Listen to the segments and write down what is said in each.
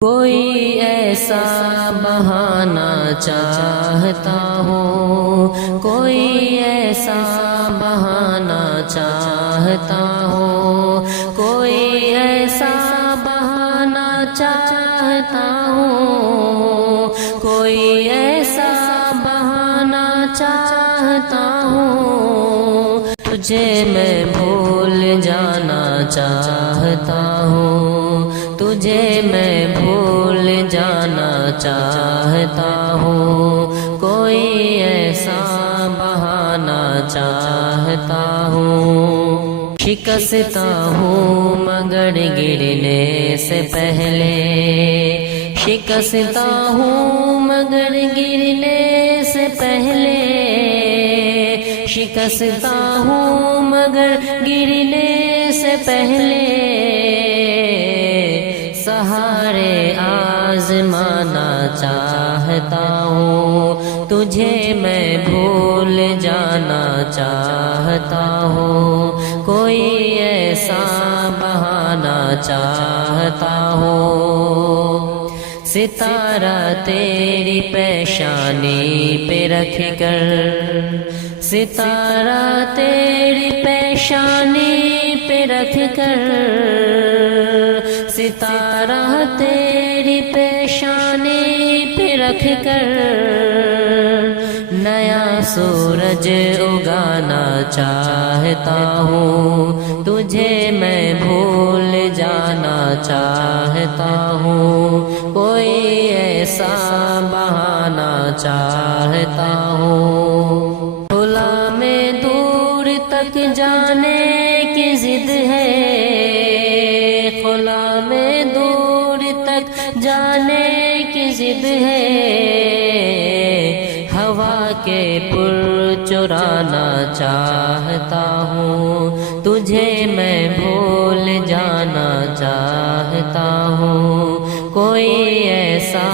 کوئی ایسا بہانا چاہتا ہو، کوئی ایسا بہانا چاہتا ہو، کوئی ایسا بہانا چاہتا ہو، کوئی ایسا بہانا چاہتا ہو، تجھے میں بھول جانا چاہتا ہوں، تجھے میں بھول جانا چاہتا ہوں، کوئی ایسا بہانا چاہتا ہوں، شکستہ ہوں مگر گرنے سے پہلے، شکستہ ہوں مگر گرنے سے پہلے، شکستہ ہوں مگر گرنے سے پہلے، سہارے آزمانا چاہتا ہوں، تجھے میں بھول جانا چاہتا ہوں، کوئی ایسا بہانا چاہتا ہوں، ستارہ تیری پیشانی پہ رکھ کر، ستارہ تیری پیشانی پہ رکھ کر، ستارہ تیری پیشانی پہ رکھ کر، نیا سورج اگانا چاہتا ہوں، تجھے میں بھول جانا چاہتا ہوں، کوئی ایسا بہانا چاہتا ہوں، خلا میں دور تک جانے کی ضد ہے، خلا میں دور تک جانے کی ضد ہے، ہوا کے پر چرانا چاہتا ہوں، تجھے میں بھول جانا چاہتا ہوں، کوئی ایسا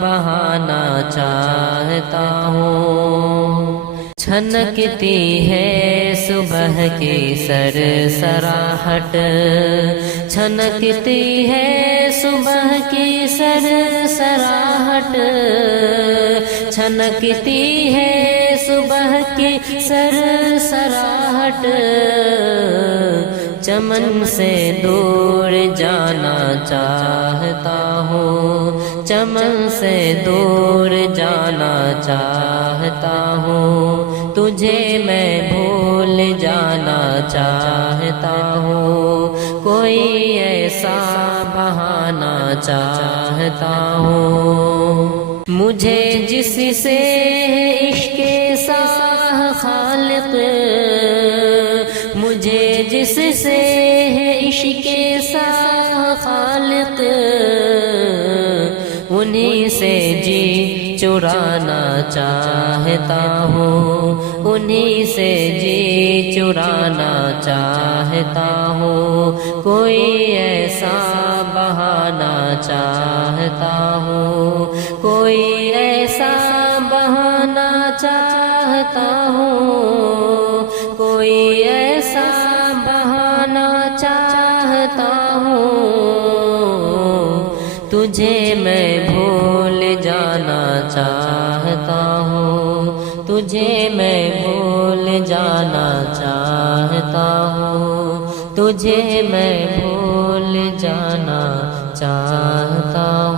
بہانا چاہتا ہوں، چھنکتی ہے صبح کی سرسراہٹ، چھنکتی ہے صبح کی سرسراہٹ، چھنکتی ہے صبح کی سرسراہٹ، چمن سے دور جانا چاہتا ہوں، چمن سے دور جانا چاہتا ہوں، تجھے میں بھول جانا چاہتا ہوں، کوئی ایسا بہانا چاہتا ہوں، مجھے جس سے عشق ساہ خالق، مجھے جس سے عشق ساہ خالق، انہی سے جی چرانا چاہتا ہوں، انہی سے جی چرانا چاہتا ہوں، کوئی ایسا بہانا چاہتا ہوں، کوئی ایسا بہانا چاہتا ہوں، کوئی ایسا بہانا چاہتا ہوں، تجھے میں بھول جانا چاہتا ہوں، تجھے میں بھول جانا چاہتا ہوں، تجھے میں بھول جانا چاہتا ہوں۔